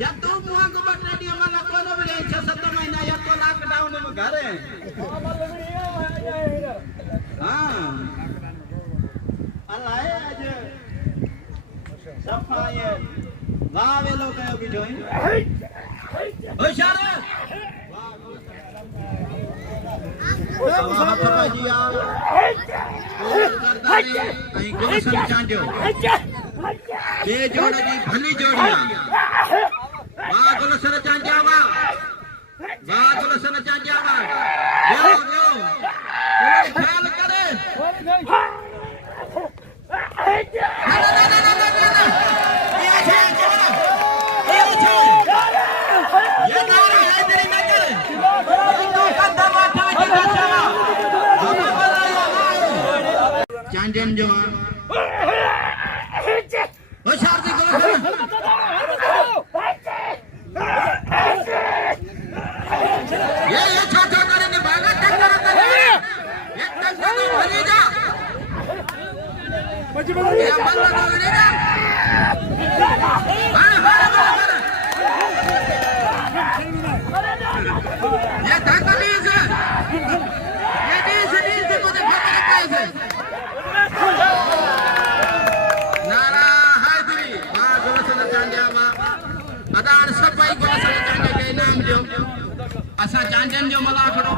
या तू मुआ को बटने दिया मला कोनो भी 6-7 महीना या तो लॉकडाउन में घर है हां अल्लाह आज सफाई वाह वे लोग अभी जोइन होशियार वाह बाजी आ कहीं गोसन चांजो ये जोड़ जी भली जोड़िया वाह गोसन चांजा वाह गोसन चांजा वाह यो ख्याल करे चांजन जो होशियार जी ये छोटा करे ने भागा टक्कर करे एक टक्कर तो भली जा ये बल्ला तो गिरेगा ये धक्का दी से ये दी से मुझे खतरे कैसे नारा हायदरी वाह गोसन चांजा वाह अदान सफाई गोसन चांजा के नाम जो असा चांजन जो मला खड़ो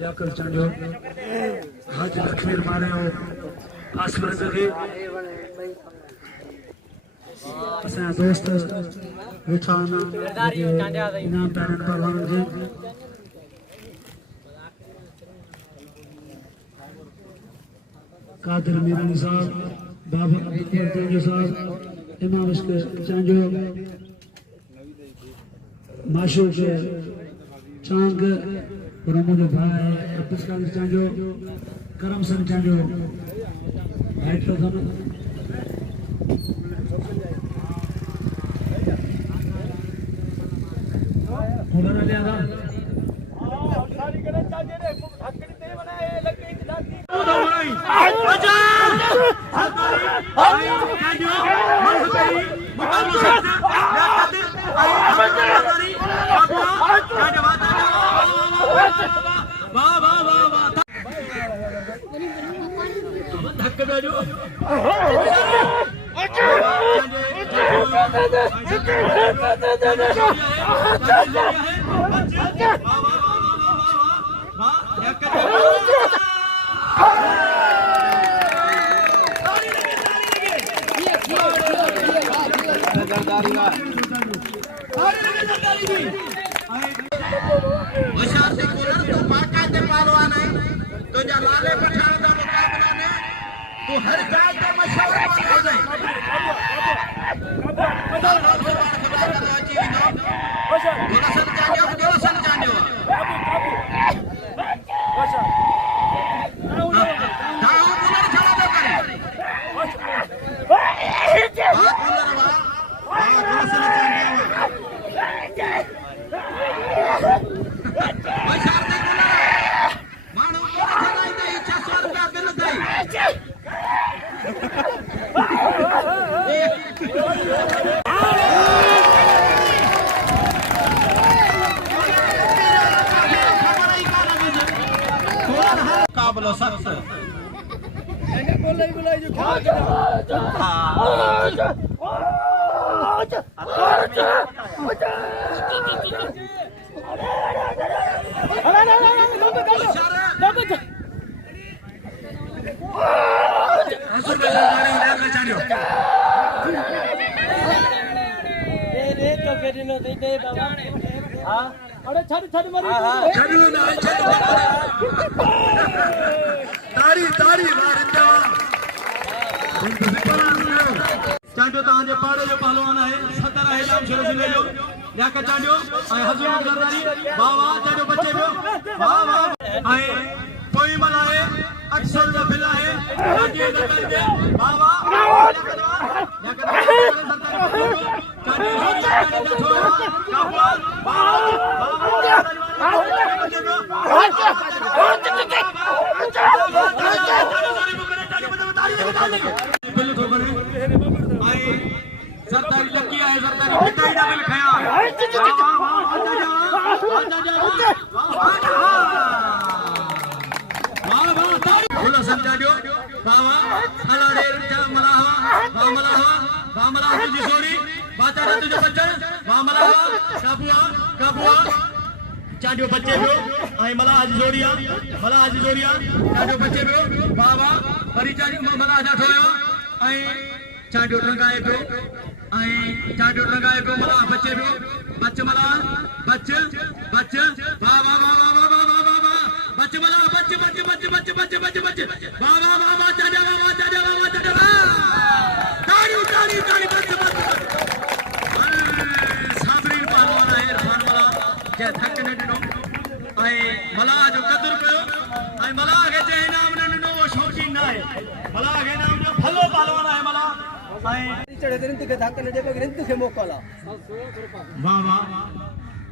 जाकर चांजो हाथ लखीर मारे हो आसमान जगे असा दोस्त विठाना इनाम पैरन परवान जी कादिर मीरानी साहब बाबा अब्दुल साहब इमाम इसके चांजो माशूक चांग मुझे भाई पुष्कर चांजो करम सिंह चांजो हाइट तो था होगा ना लिया था सारी गलत चांजे ने हकड़ी ते बनाए लगे जाती अच्छा हमारी चांजो मनसबी मुकाबला से हमारी चांजो वाह वाह वाह वाह धक्के बैठो होशियार से कोलर तो बाकायदे पहलवान है तो जा लाले पठान का मुकाबला ने तो हर जात का मशहूर हो जाए गोलसन चांजो काबलो सख्त चांडियो तव्हांजे पाड़े जो पहलवान आहे 70 आहे जाम शुरू जिले जो याका चांडियो ऐं हज़ूर ज़रदारी वाह वाह चांडियो बचे पियो वाह वाह ऐं कोई मल आहे अक्सर जो फिल आहे चांडियो ज़रदारी जे वाह वाह ज़रदारी लकी आहे ज़रदारी पिटाई ना बिल खया बोलो समझाडियो बावा हलाडे जा मलावा बामला तुझी सोरी बाचाडा तुझे बच्चन बामला काबुआ काबुआ चांडियो बच्चे पियो ऐं मला हाजी जोड़िया चांडियो बच्चे पियो बावा वरी चांडियो मला जा ठोयो ऐं चांडियो टंगाए पियो चांडियो टंगाए पियो मला बच्चे पियो बच्चे मला बच्चे वाह वाह वाह वाह वाह वाह वाह वाह बच्चे मला बच्चे वाह वाह वाह वाह चाचा ताड़ी बच्चे साबरीन पहलवान आहे रहमान मला जे थक न ॾिनो ऐं मला जो कदुर कयो ऐं मला खे जे इनाम न ॾिनो वो शौक़ीन न आहे मला खे इनाम जो भलो पहलवान आहे मला चढ़े रिंत के धक्के ने जेको रिंत के मोकला वाह वाह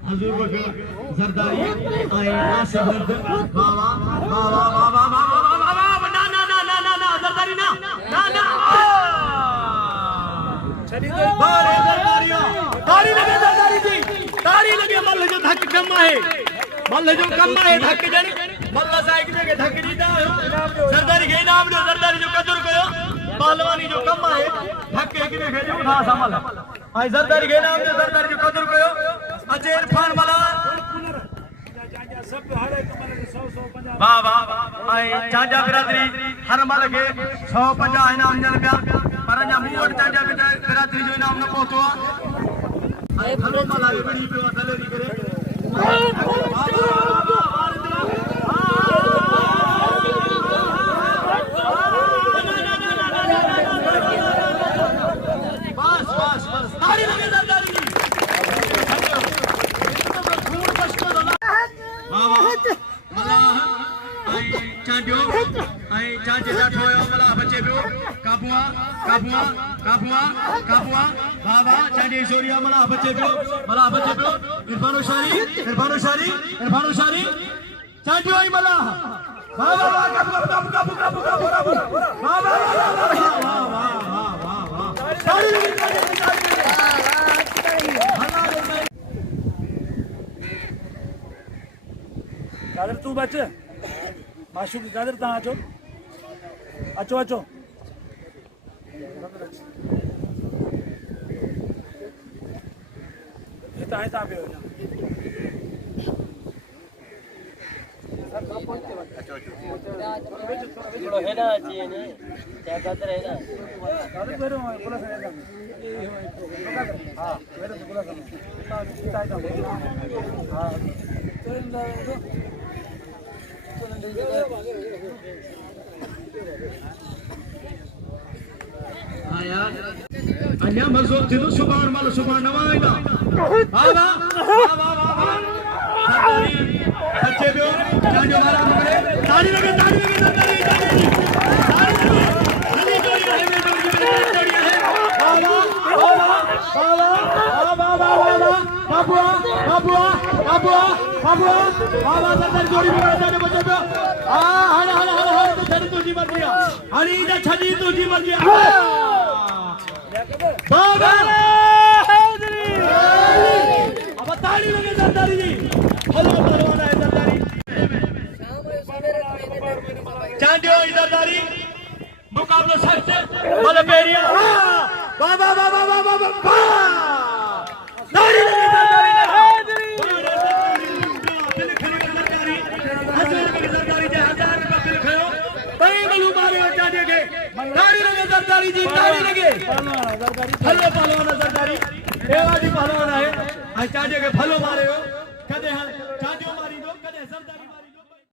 हजूर वगैरह ज़रदारी आई नासिर वाह वाह वाह वाह वाह वाह वाह ना ज़रदारी ना छड़ी दे बारे ज़रदारिया ताड़ी लगे ज़रदारी जी ताड़ी लगे मल जो धक कम है धक जन मल साइड में के धक दीदा ज़रदारी के इनाम दो ज़रदारी जो कदर कयो पहलवानी जो कम है धक एक ने के जो उठा संभल आई ज़रदारी के इनाम दो ज़रदारी जो कदर कयो अजय इरफान मला सब हर एक मल 100 वाह वाह आई चाचा बिरादरी हर मल के 150 इनाम जन पिया पर जा मूट चाचा बिरादरी जो इनाम न पहुंचो आई खलो मला बड़ी पियो थले नी करे चाचे जाठो मला बच्चे पियो काबुआ बाबा चांडी सोरिया मला बच्चे पियो इरफानो शारी चांडी आई मला बाबा काबू बाबा कादर तू बच माशूक कादर ता अचो हिता पियो थोड़ो हेडा अची ने त्या कादर हेडा कादर बेरो बोला सने हां बेरो बोला सने हिता हां अन्या मजो थिदो सुभान माल सुभान नवाइना बाबा बच्चे पियो चांडियो मारा मगरे ताड़ी लगे बाबा ज़रदारी जोड़ी में जाने बच्चे पियो हने तो छड़ी तुझी मर्जी हनी जा छड़ी तुझी मर्जी बाबा अब ताड़ी लगे ज़रदारी जी हेलो पहलवान है ज़रदारी चांडियो ज़रदारी मुकाबला सख्त मल पेरिया बाबा ताड़ी लगे ज़रदारी ज़रदारी जी ताड़ी लगे भलो पहलवान ज़रदारी एवा जी पहलवान है आई चाचे के भलो मारे हो कदे चांडियो मारी दो कदे सरदारी